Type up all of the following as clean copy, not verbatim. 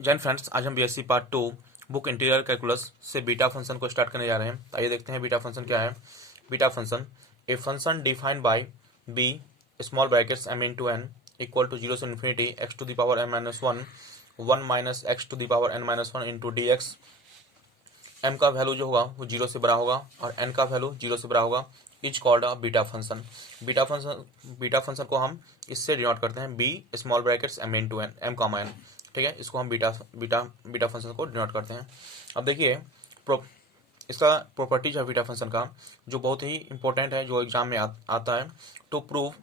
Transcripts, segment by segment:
Jain friends, आज हम BSc part 2 book interior calculus से बीटा फंक्शन को स्टार्ट करने जा रहे हैं। तो आइए देखते हैं बीटा फंक्शन क्या है। Beta function a function defined by b small brackets m into n equal to zero से infinity x to the power N minus one one minus x to the power N minus one into D x. M का value जो होगा वो zero से बड़ा होगा और N का वैल्यू जीरो से बड़ा होगा। Each called a beta function. Beta function को हम इससे डिनोट करते हैं b small brackets m into n, m comma n. ठीक है, इसको हम बीटा बीटा बीटा फंक्शन को डिनोट करते हैं। अब देखिए इसका प्रॉपर्टीज है बीटा फंक्शन का, जो बहुत ही इंपॉर्टेंट है, जो एग्जाम में आता है। To prove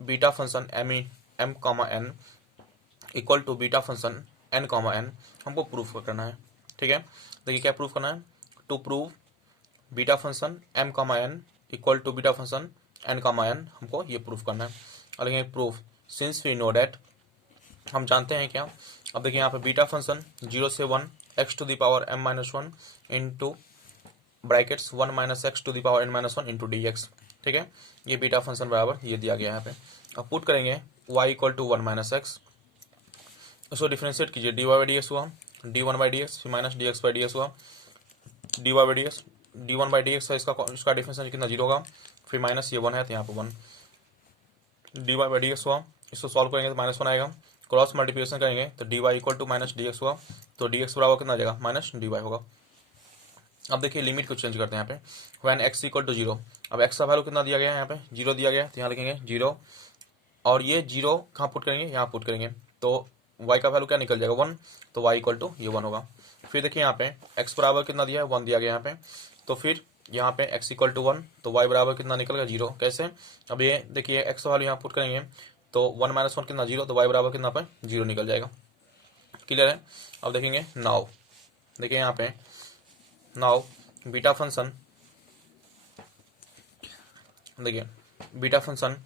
beta function M comma N equal to beta function N comma N हमको प्रूफ करना है। ठीक है, देखिए क्या प्रूफ करना है। To prove beta function M comma N equal to beta function N comma N, हमको ये प्रूफ करना है। और देखिए proof since we know that, हम जानते हैं क्या। अब देखिए यहाँ पे बीटा फंक्शन जीरो से one X to the power M minus one into brackets one minus x to the power N minus one into D X. ठीक है, ये बीटा फंक्शन बराबर ये दिया गया है यहाँ पे। अब पुट करेंगे y equal to one minus x, उसको डिफ्रेंशिएट कीजिए। D Y by D x हुआ d one by D x, फिर minus D x by D x हुआ d Y by D x. D one by D x है, इसका differential कितना zero होगा, फिर माइनस ये वन है तो यहाँ पे one. D Y by D x हुआ, इसको सॉल्व करेंगे तो माइनस वन आएगा। क्रॉस मल्टीप्लिकेशन करेंगे तो D Y equal to minus D x हुआ, तो डी एक्स बराबर कितना आ जाएगा, माइनस डी वाई होगा। अब देखिए लिमिट को चेंज करते हैं यहाँ पे। When X equal to zero, अब एक्स का वैल्यू कितना दिया गया है, यहाँ पे जीरो दिया गया है, तो यहाँ लिखेंगे जीरो। और ये जीरो कहाँ पुट करेंगे, यहाँ पुट करेंगे, तो वाई का वैल्यू क्या निकल जाएगा, वन। तो वाई इक्वल टू ये वन होगा। फिर देखिए यहाँ पे एक्स बराबर कितना दिया है, वन दिया गया यहाँ पे। तो फिर यहाँ पे एक्स इक्वल टू वन, तो वाई बराबर कितना निकल गया, जीरो। कैसे, अब ये देखिए एक्स वैल्यू यहाँ पुट करेंगे तो वन माइनस वन कितना, जीरो। तो वाई बराबर कितना पे जीरो निकल जाएगा। क्लियर है। अब देखेंगे नाउ, देखिए यहाँ पे नाउ बीटा फंक्शन, देखिए बीटा फंक्शन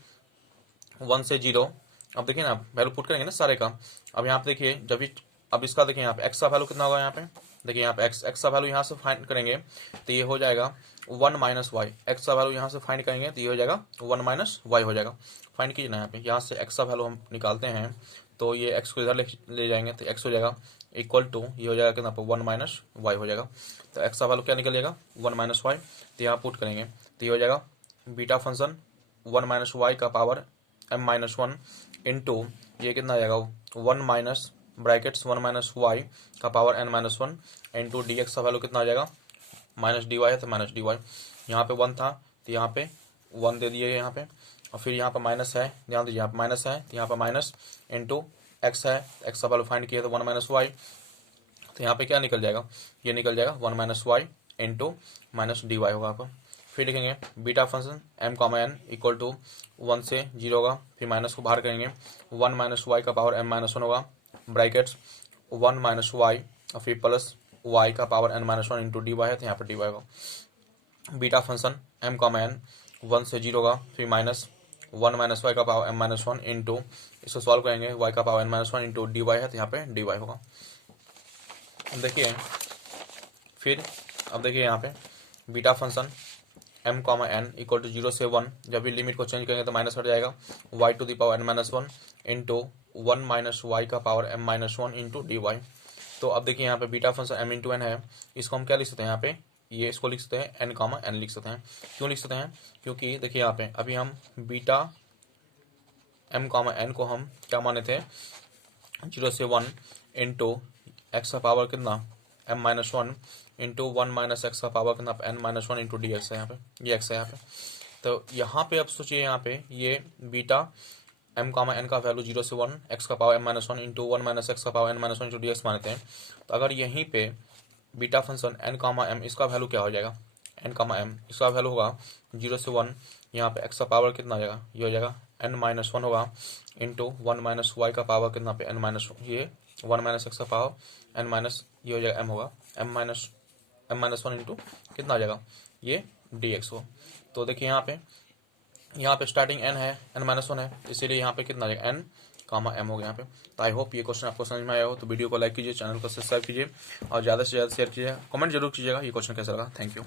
वन से जीरो। अब देखिए ना वैल्यू पुट करेंगे ना सारे का। अब यहाँ पे देखिए जब भी, अब इसका देखिए यहाँ पे एक्स का वैल्यू कितना होगा, यहाँ पे देखिए यहाँ पे एक्स का वैल्यू यहाँ से फाइंड करेंगे तो ये हो जाएगा वन माइनस वाई। एक्स का वैल्यू यहाँ से फाइंड करेंगे तो ये हो जाएगा वन माइनस वाई हो जाएगा। फाइंड कीजिए ना, यहाँ से एक्स का वैल्यू हम निकालते हैं तो ये एक्स को इधर ले जाएंगे तो एक्स हो जाएगा इक्वल टू, ये हो जाएगा कितना पे वन माइनस वाई हो जाएगा। तो एक्स का वैल्यू क्या निकलेगा, वन माइनस वाई। तो यहाँ पुट करेंगे तो ये हो जाएगा beta function one minus Y का power M minus one into ये कितना आ जाएगा, one minus brackets one minus Y का power N minus one into D x का वैल्यू कितना आ जाएगा, माइनस डी वाई है तो माइनस डी वाई। यहाँ पे वन था तो यहाँ पे वन दे दिए यहाँ पे, और फिर यहाँ पे माइनस है, ध्यान दीजिए यहाँ पे माइनस है तो यहाँ पे माइनस इंटू एक्स है, एक्स का वैल्यू फाइंड किया तो वन माइनस वाई। तो यहाँ पे क्या निकल जाएगा, ये निकल जाएगा one minus Y into minus D Y होगा आपको। फिर लिखेंगे beta function M comma N equal to one से जीरो होगा, फिर माइनस को बाहर करेंगे, वन माइनस वाई का पावर एम माइनस वन होगा, ब्रैकेट्स वन माइनस वाई और फिर प्लस वाई का power N minus one into D Y है तो यहाँ पर डी वाई होगा। Beta function M comma N one से जीरो होगा, फिर माइनस वन माइनस वाई का power M minus one into, इसको सॉल्व करेंगे वाई का power N minus one into D Y है तो यहाँ पे डी वाई होगा। अब देखिए फिर, अब देखिए यहाँ पे beta function M comma N equal to zero से वन, जब भी लिमिट को चेंज करेंगे तो माइनस हट जाएगा, y to the power N minus one into one minus Y का power M minus one into D y. तो अब देखिए यहाँ पे beta function m into n है, इसको हम क्या लिख सकते हैं, यहाँ पे ये इसको लिख सकते हैं एन कॉमा एन लिख सकते हैं। क्यों लिख सकते हैं, क्योंकि देखिए यहाँ पे अभी हम बीटा एम कॉमा एन को हम क्या माने थे, जीरो से वन इंटू एक्स का पावर कितना M minus one into one minus x का पावर कितना N minus one into D x है यहाँ पे, ये एक्स है यहाँ पे। तो यहाँ पे अब सोचिए यहाँ पे ये बीटा एम कामा एन का वैल्यू जीरो से वन एक्स का power M minus one into one minus x का power N minus one into D x मानते हैं। तो अगर यहीं पे beta function N comma m, इसका वैल्यू क्या हो जाएगा, एन कामा एम इसका वैल्यू होगा जीरो से वन, यहाँ पे एक्स का पावर कितना आ जाएगा, ये हो जाएगा एन माइनस वन होगा इंटू वन माइनस वाई का पावर कितना पे एन माइनस, ये वन माइनस एक्स का पावर एन माइनस, ये हो जाएगा एम होगा एम माइनस वन इंटू कितना आ जाएगा, ये डी एक्स हो। तो देखिए यहाँ पे स्टार्टिंग एन है, एन माइनस वन है, इसीलिए यहाँ पे कितना आ जाएगा एन कामा एम हो गया यहाँ पे। तो आई होप ये क्वेश्चन आपको समझ में आया हो। तो वीडियो को लाइक कीजिए, चैनल को सब्सक्राइब कीजिए और ज़्यादा से ज़्यादा शेयर कीजिए, कमेंट जरूर कीजिएगा ये क्वेश्चन कैसा लगा। Thank you.